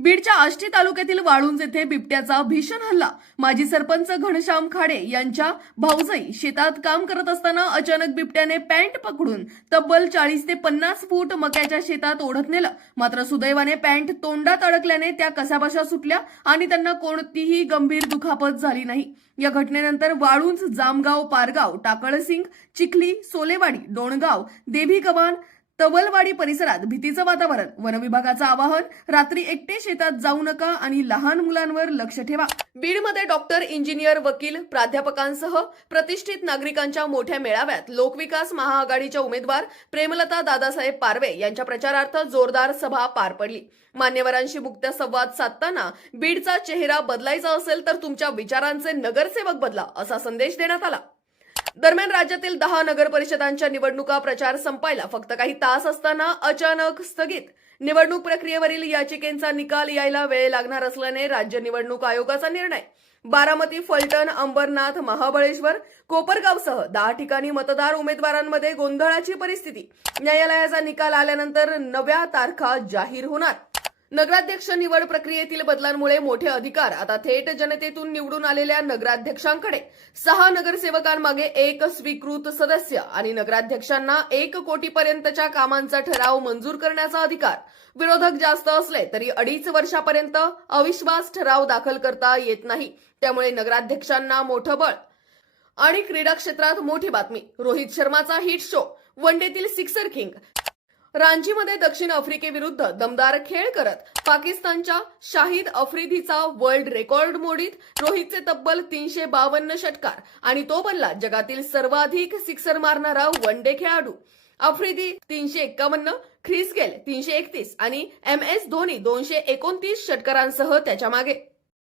बीडच्या आष्टी तालुक्यातील वाळुंज येथे बिबट्याचा भीषण हल्ला. माजी सरपंच घनश्याम खाडे यांच्या भाऊजाई शेतात काम करत असताना अचानक बिबट्याने पॅन्ट पकडून तब्बल चाळीस ते पन्नास फूट मक्याच्या शेतात ओढत नेलं. मात्र सुदैवाने पॅन्ट तोंडात अडकल्याने त्या कसाबशा सुटल्या आणि त्यांना कोणतीही गंभीर दुखापत झाली नाही. या घटनेनंतर वाळुंज जामगाव पारगाव टाकळसिंग चिखली सोलेवाडी डोणगाव देवी कवान तवलवाडी परिसरात भीतीचं वातावरण. वनविभागाचं आवाहन रात्री एकटे शेतात जाऊ नका आणि लहान मुलांवर लक्ष ठेवा. बीडमध्ये डॉक्टर इंजिनियर वकील प्राध्यापकांसह प्रतिष्ठित नागरिकांच्या मोठ्या मेळाव्यात लोकविकास महाआघाडीच्या उमेदवार प्रेमलता दादासाहेब पारवे यांच्या प्रचारार्थ जोरदार सभा पार पडली. मान्यवरांशी मुक्त संवाद साधताना बीडचा चेहरा बदलायचा असेल तर तुमच्या विचारांचे नगरसेवक बदला असा संदेश देण्यात आला. दरम्यान राज्यातील दहा नगर परिषदांच्या निवडणुका प्रचार संपायला फक्त काही तास असताना अचानक स्थगित. निवडणूक प्रक्रियेवरील याचिकेचा निकाल यायला वेळ लागणार असल्याने राज्य निवडणूक आयोगाचा निर्णय. बारामती फलटण अंबरनाथ महाबळेश्वर कोपरगावसह दहा ठिकाणी मतदार उमेदवारांमध्ये गोंधळाची परिस्थिती. न्यायालयाचा निकाल आल्यानंतर नव्या तारखा जाहीर होणार. नगराध्यक्ष निवड प्रक्रियेतील बदलांमुळे मोठे अधिकार आता थेट जनतेतून निवडून आलेल्या नगराध्यक्षांकडे. सहा नगरसेवकांमागे एक स्वीकृत सदस्य आणि नगराध्यक्षांना एक कोटीपर्यंतच्या कामांचा ठराव मंजूर करण्याचा अधिकार. विरोधक जास्त असले तरी अडीच वर्षापर्यंत अविश्वास ठराव दाखल करता येत नाही. त्यामुळे नगराध्यक्षांना मोठं बळ. आणि क्रीडा क्षेत्रात मोठी बातमी. रोहित शर्माचा हिट शो. वनडेतील सिक्सर किंग. रांचीमध्ये दक्षिण आफ्रिकेविरुद्ध दमदार खेळ करत पाकिस्तानच्या शाहिद आफ्रिदीचा वर्ल्ड रेकॉर्ड मोडीत रोहितचे तब्बल तीनशे बावन्न षटकार आणि तो बनला जगातील सर्वाधिक सिक्सर मारणारा वन डे खेळाडू. आफ्रिदी तीनशे एक्कावन्न ख्रिस गेल तीनशे एकतीस आणि एम एस धोनी दोनशे एकोणतीस षटकारांसह त्याच्यामागे.